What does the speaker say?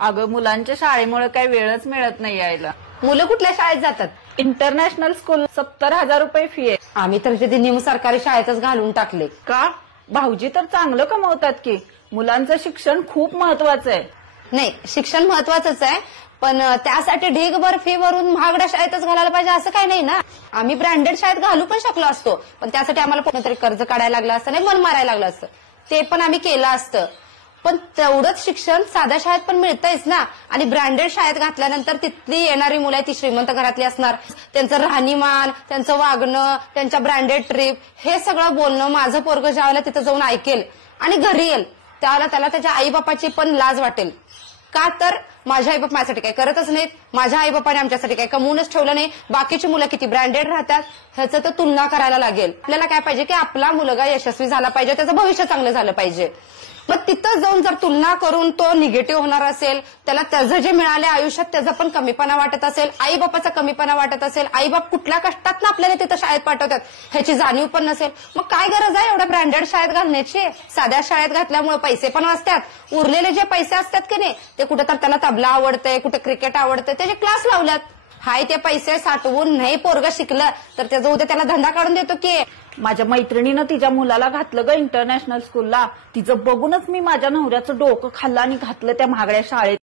अगं मुलांच्या शाळेमुळे काही वेळच मिळत नाही यायला. मुलं कुठल्या शाळेत जातात? इंटरनॅशनल स्कूल 70,000 रुपये फी आहे. आम्ही तर तिथे निम सरकारी शाळेतच घालून टाकले. का? भाऊजी तर चांगलं कमवतात की. मुलांचं शिक्षण खूप महत्वाचं आहे. नाही, शिक्षण महत्वाचंच आहे, पण त्यासाठी ढीगभर फी भरून महागड्या शाळेतच घालायला पाहिजे असं काही नाही ना. आम्ही ब्रँडेड शाळेत घालू पण शकलो असतो, पण त्यासाठी आम्हाला कोणतरी कर्ज काढायला लागलं असतं, नाही मन मारायला लागलं असतं. ते पण आम्ही केलं असतं. पण तेवढंच शिक्षण साध्या शाळेत पण मिळतंयच ना. आणि ब्रँडेड शाळेत घातल्यानंतर तिथली येणारी मुलं आहे ती श्रीमंत घरातली असणार. त्यांचं राहणीमान, त्यांचं वागणं, त्यांच्या ब्रँडेड ट्रिप, हे सगळं बोलणं माझं पोरगं ज्यावेळेला तिथं जाऊन ऐकेल आणि घरी येईल त्यावेळेला त्याला त्याच्या आईबापाची पण लाज वाटेल. का तर माझ्या आईबाप माझ्यासाठी काही करतच नाहीत, माझ्या आईबापाने आमच्यासाठी काही कमवूनच ठेवलं नाही. बाकीची मुलं किती ब्रँडेड राहतात ह्याचं तर तुलना करायला लागेल. आपल्याला काय पाहिजे की आपला मुलगा यशस्वी झाला पाहिजे, त्याचं भविष्य चांगलं झालं पाहिजे. मग तिथं जाऊन जर तुलना करून तो निगेटिव्ह होणार असेल, त्याला त्याचं जे मिळाले आयुष्यात त्याचा पण कमीपणा वाटत असेल, आईबापाचा कमीपणा वाटत असेल, आईबाप कुठल्या कष्टात ना आपल्याला तिथं शाळेत पाठवतात ह्याची जाणीव पण नसेल, मग काय गरज आहे एवढ्या ब्रँडेड शाळेत घालण्याची? साध्या शाळेत घातल्यामुळे पैसे पण वाचतात, उरलेले जे पैसे असतात की नाही ते कुठं तर त्याला तबला आवडतंय, कुठे क्रिकेट आवडतंय, त्याचे क्लास लावल्यात. हाय ते पैसे साठवून नाही पोरगं शिकलं तर त्याचा उद्या त्याला धंदा काढून देतो की. माझ्या मैत्रिणीनं तिच्या मुलाला घातलं ग इंटरनॅशनल स्कूलला. तिचं बघूनच मी माझ्या नवऱ्याचं डोकं खाल्लं आणि घातलं त्या महागड्या शाळेत.